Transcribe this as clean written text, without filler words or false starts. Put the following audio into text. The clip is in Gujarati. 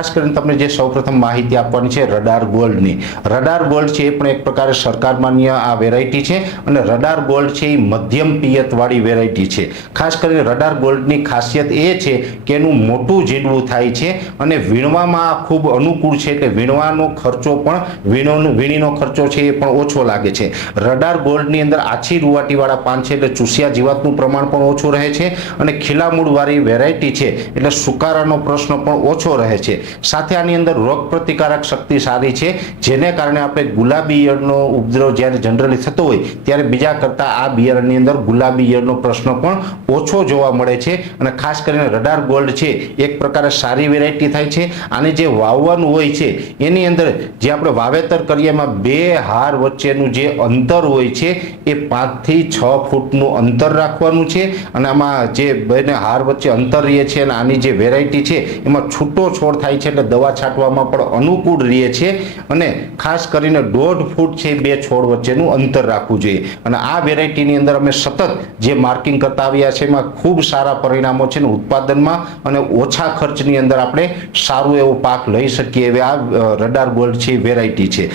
ખાસ કરીને તમને જે સૌપ્રથમ માહિતી આપવાની છે રડાર ગોલ્ડની. રડાર ગોલ્ડ છે એ પણ એક પ્રકારે સરકાર માન્ય આ વેરાયટી છે અને રડાર ગોલ્ડ છે એ મધ્યમ પિયતવાળી વેરાયટી છે. ખાસ કરીને રડાર ગોલ્ડની ખાસિયત એ છે કે એનું મોટું ઝીંડવું થાય છે અને વીણવામાં ખૂબ અનુકૂળ છે, એટલે વીણવાનો ખર્ચો પણ વીણીનો ખર્ચો છે એ પણ ઓછો લાગે છે. રડાર ગોલ્ડની અંદર આછી રૂવાટીવાળા પાન છે એટલે ચૂસિયા જીવાતનું પ્રમાણ પણ ઓછું રહે છે અને ખીલા મૂળવાળી વેરાયટી છે એટલે સુકારાનો પ્રશ્ન પણ ઓછો રહે છે. સાથે આની અંદર રોગ પ્રતિકારક શક્તિ સારી છે, જેને કારણે આપણે ગુલાબી ઈયળનો ઉપદ્રવ જ્યારે જનરલી થતો હોય ત્યારે બીજા કરતાં આ બિયારણની અંદર ગુલાબી ઈયળનો પ્રશ્ન પણ ઓછો જોવા મળે છે. અને ખાસ કરીને રડાર ગોલ્ડ છે એક પ્રકારે સારી વેરાયટી થાય છે. આને જે વાવવાનું હોય છે એની અંદર જે આપણે વાવેતર કરીએ એમાં બે હાર વચ્ચેનું જે અંતર હોય છે એ 5 થી 6 ફૂટનું અંતર રાખવાનું છે અને આમાં જે બંને હાર વચ્ચે અંતર રહે છે અને આની જે વેરાયટી છે એમાં છૂટો છોડ થાય છે એટલે દવા છાંટવામાં પણ અનુકૂળ રહે છે. અને ખાસ કરીને 1.5 ફૂટ છે બે છોડ વચ્ચેનું અંતર રાખવું જોઈએ. અને આ વેરાયટીની અંદર અમે સતત જે માર્કિંગ કરતા આવ્યા છે એમાં ખૂબ સારા પરિણામો છે ને ઉત્પાદનમાં અને ઓછા ખર્ચની અંદર આપણે સારું એવો પાક લઈ શકીએ એવી આ રડાર ગોલ્ડ છે વેરાયટી છે.